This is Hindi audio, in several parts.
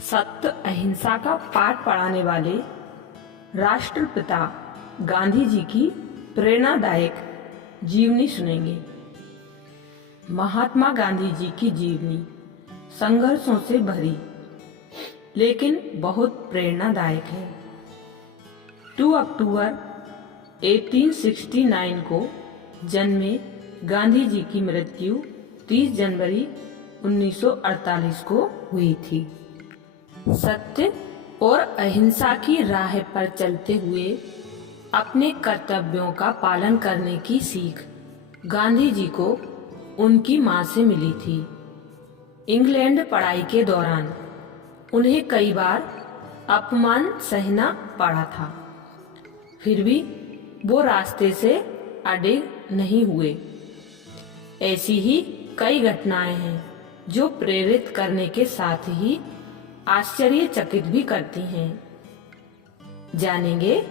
सत्य अहिंसा का पाठ पढ़ाने वाले राष्ट्रपिता गांधी जी की प्रेरणादायक जीवनी सुनेंगे। महात्मा गांधी जी की जीवनी संघर्षों से भरी लेकिन बहुत प्रेरणादायक है। 2 अक्टूबर 1869 को जन्मे गांधी जी की मृत्यु 30 जनवरी 1948 को हुई थी। सत्य और अहिंसा की राह पर चलते हुए अपने कर्तव्यों का पालन करने की सीख गांधी जी को उनकी मां से मिली थी। इंग्लैंड पढ़ाई के दौरान उन्हें कई बार अपमान सहना पड़ा था, फिर भी वो रास्ते से अड़िग नहीं हुए। ऐसी ही कई घटनाएं हैं जो प्रेरित करने के साथ ही आश्चर्यचकित भी करती हैं। जानेंगे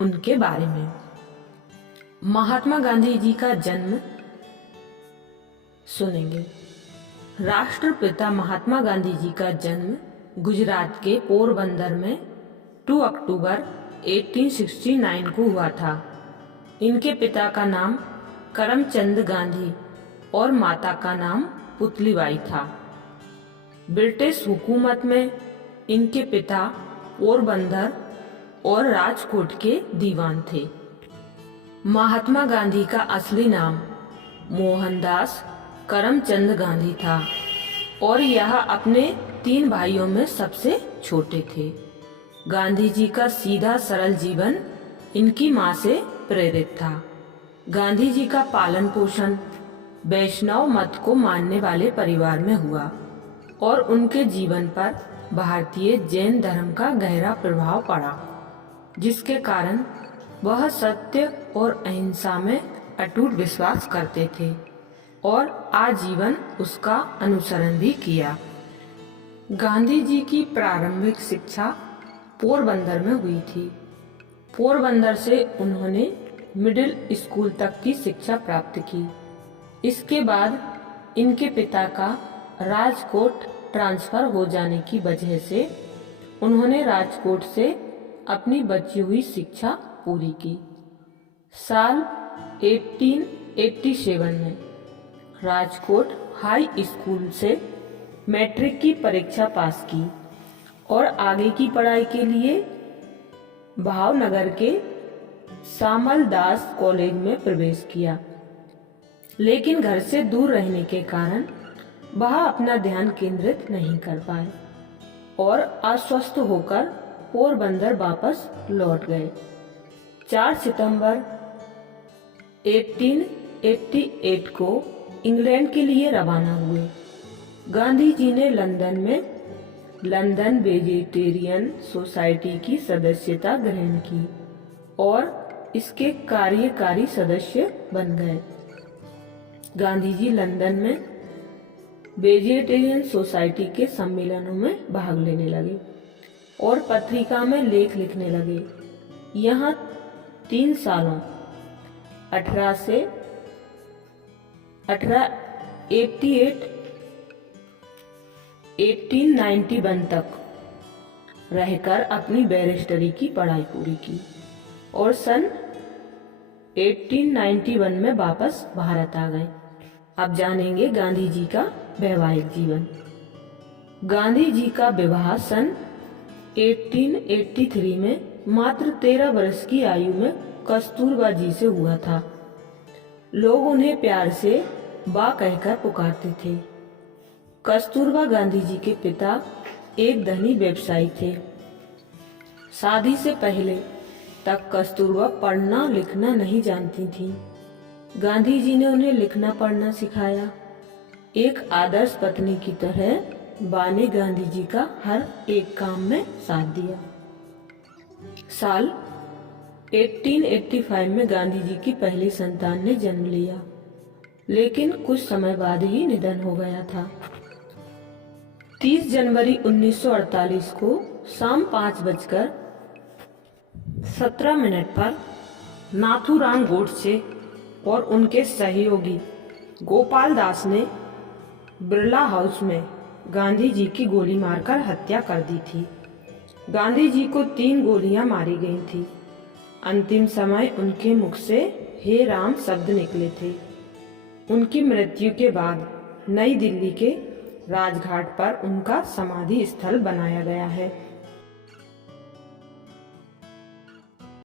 उनके बारे में। महात्मा गांधी जी का जन्म सुनेंगे। राष्ट्रपिता महात्मा गांधी जी का जन्म गुजरात के पोरबंदर में 2 अक्टूबर 1869 को हुआ था। इनके पिता का नाम करमचंद गांधी और माता का नाम पुतलीबाई था। ब्रिटिश हुकूमत में इनके पिता पोरबंदर और राजकोट के दीवान थे। महात्मा गांधी का असली नाम मोहनदास करमचंद गांधी था और यह अपने 3 भाइयों में सबसे छोटे थे। गांधी जी का सीधा सरल जीवन इनकी मां से प्रेरित था। गांधी जी का पालन पोषण वैष्णव मत को मानने वाले परिवार में हुआ और उनके जीवन पर भारतीय जैन धर्म का गहरा प्रभाव पड़ा, जिसके कारण वह सत्य और अहिंसा में अटूट विश्वास करते थे और आजीवन उसका अनुसरण भी किया। गांधी जी की प्रारंभिक शिक्षा पोरबंदर में हुई थी। पोरबंदर से उन्होंने मिडिल स्कूल तक की शिक्षा प्राप्त की। इसके बाद इनके पिता का राजकोट ट्रांसफर हो जाने की वजह से उन्होंने राजकोट से अपनी बची हुई शिक्षा पूरी की। साल 1887 में राजकोट हाई स्कूल से मैट्रिक की परीक्षा पास की और आगे की पढ़ाई के लिए भावनगर के सामलदास कॉलेज में प्रवेश किया, लेकिन घर से दूर रहने के कारण वह अपना ध्यान केंद्रित नहीं कर पाए और अस्वस्थ होकर पोरबंदर वापस लौट गए। 4 सितंबर 1888 को इंग्लैंड के लिए रवाना हुए। गांधी जी ने लंदन में लंदन वेजिटेरियन सोसाइटी की सदस्यता ग्रहण की और इसके कार्यकारी सदस्य बन गए। गांधी जी लंदन में वेजिटेरियन सोसाइटी के सम्मेलनों में भाग लेने लगे और पत्रिका में लेख लिखने लगे। यहाँ 3 सालों 1891 तक रहकर अपनी बैरिस्टरी की पढ़ाई पूरी की और सन 1891 में वापस भारत आ गए। अब जानेंगे गांधी जी का वैवाहिक जीवन। गांधी जी का विवाह सन 1883 में मात्र 13 वर्ष की आयु में कस्तूरबा जी से हुआ था। लोग उन्हें प्यार से बा कहकर पुकारते थे। कस्तूरबा गांधी जी के पिता एक धनी व्यवसायी थे। शादी से पहले तक कस्तूरबा पढ़ना लिखना नहीं जानती थी। गांधी जी ने उन्हें लिखना पढ़ना सिखाया। एक आदर्श पत्नी की तरह बा ने गांधी जी का हर एक काम में साथ दिया। साल 1885 में गांधी जी की पहली संतान ने जन्म लिया, लेकिन कुछ समय बाद ही निधन हो गया था। 30 जनवरी 1948 को शाम 5:17 पर नाथूराम गोडसे और उनके सहयोगी गोपाल दास ने बिरला हाउस में गांधी जी की गोली मारकर हत्या कर दी थी। गांधी जी को 3 गोलियां मारी गई थी। अंतिम समय उनके मुख से हे राम शब्द निकले थे। उनकी मृत्यु के बाद नई दिल्ली के राजघाट पर उनका समाधि स्थल बनाया गया है।